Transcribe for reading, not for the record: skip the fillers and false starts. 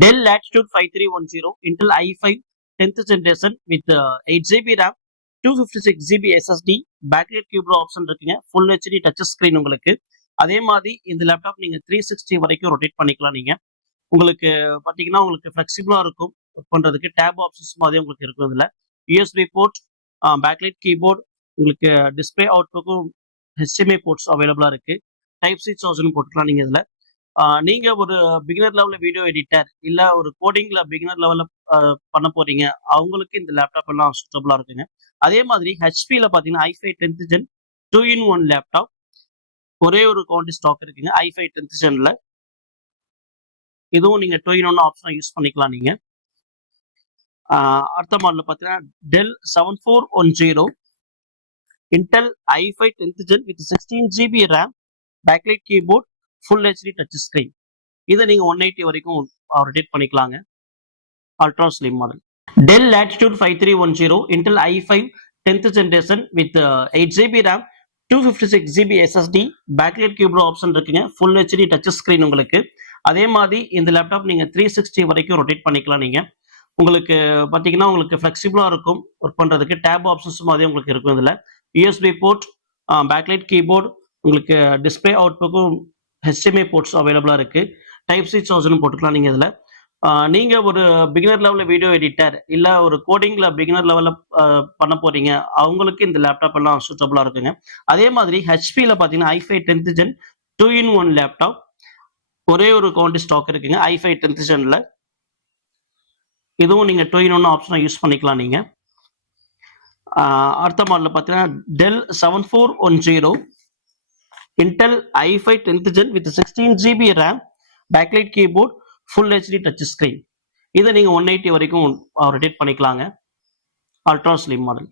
Dell Latitude 5310 Intel i5 10th generation with 8 GB RAM 256 GB SSD backlight keyboard option இருக்குங்க. Full HD touch screen உங்களுக்கு. அதே மாதிரி இந்த laptop நீங்க 360 வரைக்கும் ரொட்டேட் பண்ணிக்கலாம். நீங்க உங்களுக்கு பாத்தீங்கன்னா உங்களுக்கு ஃபிளெக்சிபிளா இருக்கும். ஒர்க் பண்றதுக்கு டேப் ஆப்ஷன்ஸ் மாதிரி உங்களுக்கு இருக்கும். இதுல யூஎஸ்பி போர்ட், பேக்லைட் கீபோர்ட், உங்களுக்கு டிஸ்பிளே அவுட்புக்கும் HDMI போர்ட்ஸ் அவைலபிளா இருக்கு. டைப் சி சார்ஜரும் போட்டுக்கலாம் நீங்க இதுல. நீங்க ஒரு பிகினர் லெவல்ல வீடியோ எடிட்டர் இல்ல ஒரு கோடிங்ல பிகினர் லெவல்ல பண்ண போறீங்க, அவங்களுக்கு இந்த லேப்டாப் எல்லாம் சூட்டபிளா இருக்குங்க. அதே மாதிரி ஹெச்பில பாத்தீங்கன்னா i5 10th gen 2-in-1 laptop ஒரே ஒரு குவான்டிட்டி ஸ்டாக் இருக்குங்க. i5 10th ஜென்ல இதுவும் நீங்க 2-in-1 ஆப்ஷனா யூஸ் பண்ணிக்கலாம் நீங்க. அடுத்த மாடல் பாத்தீங்கன்னா Dell 7410 Intel i5 10th Gen with 16 GB RAM backlight keyboard full HD touch screen. இதை நீங்க 180 வரைக்கும் ரொட்டேட் பண்ணிக்கலாங்க. Ultra slim model Dell Latitude 5310 Intel i5 10th generation with 8 GB RAM 256 GB SSD backlight keyboard option இருக்குங்க. Full HD touch screen உங்களுக்கு. அதே மாதிரி இந்த laptop நீங்க 360 வரைக்கும் ரொட்டேட் பண்ணிக்கலாம். நீங்க உங்களுக்கு பாத்தீங்கன்னா உங்களுக்கு ஃபிளெக்சிபிளா இருக்கும். ஒர்க் பண்றதுக்கு டேப் ஆப்ஷன்ஸ் மாதிரி உங்களுக்கு இருக்கும். இதுல யூஎஸ்பி போர்ட், பேக்லைட் கீபோர்ட், உங்களுக்கு டிஸ்பிளே அவுட்புக்கும் HDMI போர்ட்ஸ் அவைலபிளா இருக்கு. டைப் சி சார்ஜரும் போட்டுக்கலாம் நீங்க இதுல. நீங்க ஒரு பிகினர் லெவல்ல வீடியோ எடிட்டர் இல்ல ஒரு கோடிங்ல பிகினர் லெவல்ல பண்ண போறீங்க, அவங்களுக்கு இந்த லேப்டாப் எல்லாம் சூட்டபிளா இருக்குங்க. அதே மாதிரி ஹெச்பில பாத்தீங்கன்னா i5 10th gen 2-in-1 laptop ஒரே ஒரு குவான்டிட்டி ஸ்டாக் இருக்குங்க. i5 10th ஜென்ல இதுவும் நீங்க 2-in-1 ஆப்ஷனா யூஸ் பண்ணிக்கலாம் நீங்க. அடுத்த மாடல் பாத்தீங்கன்னா Dell 7410 Intel i5 10th Gen with 16 GB RAM backlight keyboard full HD touch screen. இதை நீங்க 180 வரைக்கும் ரொட்டேட் பண்ணிக்கலாங்க. Ultra slim model